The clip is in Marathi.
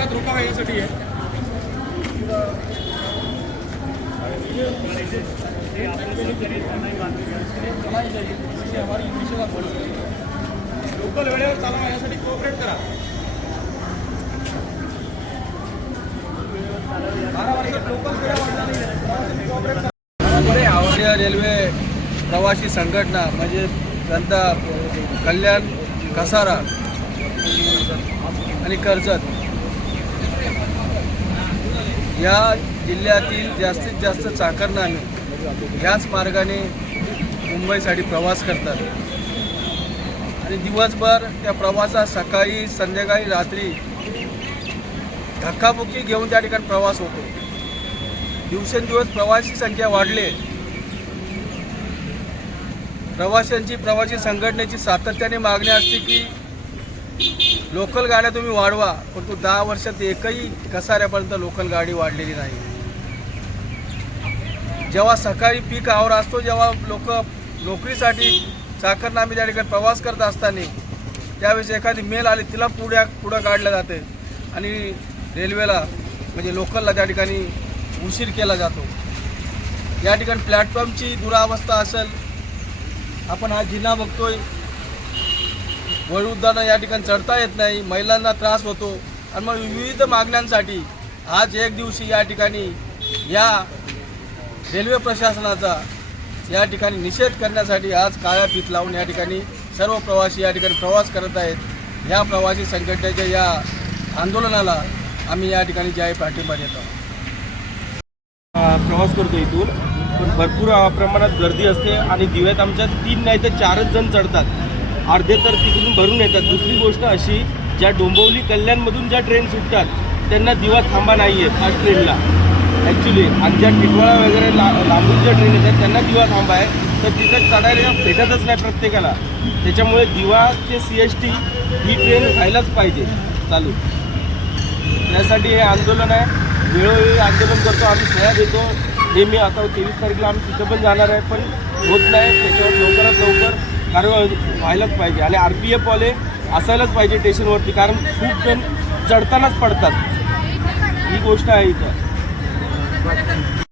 अपघात चालवा यासाठी आहे. लोकल वेळेवर चालवा यासाठी कोऑपरेट करा. बारा वर्षात लोकल वेळा वाढला नाही कोऑपरेट करा. आवडीया रेल्वे प्रवासी संघटना म्हणजे जनता कल्याण कसारा आणि कर्जत. या जिल्ह्यातील जास्तीत जास्त चाकरनामे याच मार्गाने मुंबईसाठी प्रवास करतात. आणि दिवसभर त्या प्रवासात सकाळी संध्याकाळी रात्री धक्काबुक्की घेऊन त्या ठिकाणी प्रवास होतो. दिवसेंदिवस प्रवासी संख्या वाढले. प्रवाशांची प्रवासी संघटनेची सातत्याने मागणी असते की लोकल गाड्या तुम्ही वाढवा परंतु दहा वर्षात एकही कसाऱ्यापर्यंत लोकल गाडी वाढलेली नाही. जेव्हा सकाळी पीक आवर असतो जेव्हा लोक नोकरीसाठी चाकरनामी त्या ठिकाणी प्रवास करत असताना त्यावेळेस एखादी मेल आली तिला पुढ्या पुढं काढलं जाते आणि रेल्वेला म्हणजे लोकलला त्या ठिकाणी उशीर केला जातो. या ठिकाणी प्लॅटफॉर्मची दुरावस्था असेल आपण हा जिल्हा बघतोय वयोवृद्धांना या ठिकाणी चढता येत नाही महिलांना त्रास होतो. आणि मग विविध मागण्यांसाठी आज एक दिवशी या ठिकाणी या रेल्वे प्रशासनाचा या ठिकाणी निषेध करण्यासाठी आज काळ्या पीत लावून या ठिकाणी सर्व प्रवासी या ठिकाणी प्रवास करत आहेत. या प्रवासी संघटनेच्या या आंदोलनाला आम्ही या ठिकाणी जाहीर पाठिंबा देतो प्रवास करतो इथून. पण भरपूर प्रमाणात गर्दी असते आणि दिव्यात आमच्या तीन नाही तर चारच जण चढतात. अर्धे तर तिकडून भरून येतात. दुसरी गोष्ट अशी ज्या डोंबिवली कल्याणमधून ज्या ट्रेन सुटतात त्यांना दिवा थांबा नाही आहे फास्ट ट्रेनला. ॲक्च्युली आणि ज्या टिटवाळा वगैरे ला लांबून ज्या ट्रेन येतात त्यांना दिवा थांबा आहे. तर तिथं चढायला भेटतच नाही प्रत्येकाला. त्याच्यामुळे दिवा ते सी एस टी ही ट्रेन व्हायलाच पाहिजे. चालू. त्यासाठी हे आंदोलन आहे. वेळोवेळी आंदोलन करतो. आम्ही सह्या देतो. हे मी आता तेवीस तारखेला आम्ही तिथं पण जाणार आहे पण होत नाही. त्याच्यावर लवकरात लवकर कारवाई व्हायलाच पाहिजे. आणि आर पी एफवाले असायलाच पाहिजे स्टेशनवरती कारण खूप जण चढतानाच पडतात. ही गोष्ट आहे इथं.